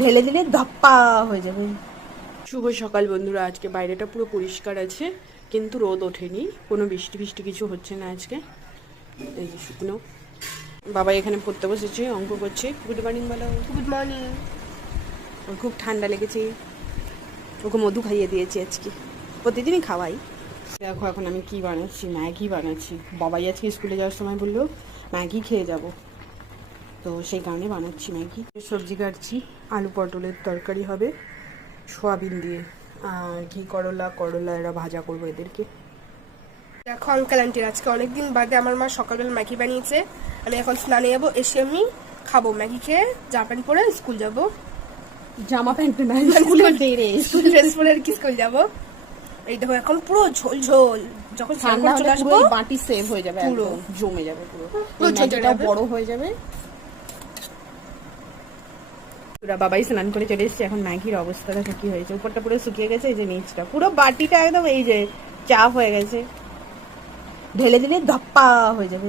ঢেলে দিলে ধপ্পা হয়ে যাবে। শুভ সকাল বন্ধুরা, আজকে বাইরেটা পুরো পরিষ্কার আছে কিন্তু রোদ ওঠেনি, কোনো বৃষ্টি ফিষ্টি কিছু হচ্ছে না আজকে। এই যে শুকনো। বাবা এখানে পড়তে বসেছে, অঙ্ক করছে। গুড মর্নিং বলো। Good morning. ওর খুব ঠান্ডা লেগেছে, ওকে মধু খাইয়ে দিয়েছি আজকে, প্রতিদিনই খাওয়াই। দেখো এখন আমি কি বানাচ্ছি, ম্যাগি বানাচ্ছি। বাবাই আজকে স্কুলে যাওয়ার সময় বললো ম্যাগি খেয়ে যাব, তো সেই কারণে বানাচ্ছি ম্যাগি। সবজি কাটছি, আলু পটলের তরকারি হবে সোয়াবিন দিয়ে, আর ঘি করলা এরা ভাজা করবো এদেরকে। দেখো আঙ্কেল আন্টির আজকে অনেকদিন বাদে আমার মা সকালবেলা ম্যাগি বানিয়েছে। আমি এখন স্নানে যাবো, এসে আমি খাবো ম্যাগি খেয়ে, জামা প্যান্ট পরে স্কুল যাবো। জামা প্যান্ট না, স্কুলের স্কুল ড্রেস পরে আর কি স্কুল যাবো। এই দেখো এখন পুরো ঝোল ঝোল, যখন ঠান্ডা চলে আসবো বাটি সেভ হয়ে যাবে, পুরো জমে যাবে, পুরো ঝোলটা বড় হয়ে যাবে। বাবাই স্নান করে চলে এসেছে, এখন ম্যাগির অবস্থাটা কি হয়েছে, উপরটা পুরো শুকিয়ে গেছে, এই যে নিচটা পুরো বাটিটা একদম এই যে চাপ হয়ে গেছে, ঢেলে দিলে ধপ্পা হয়ে যাবে।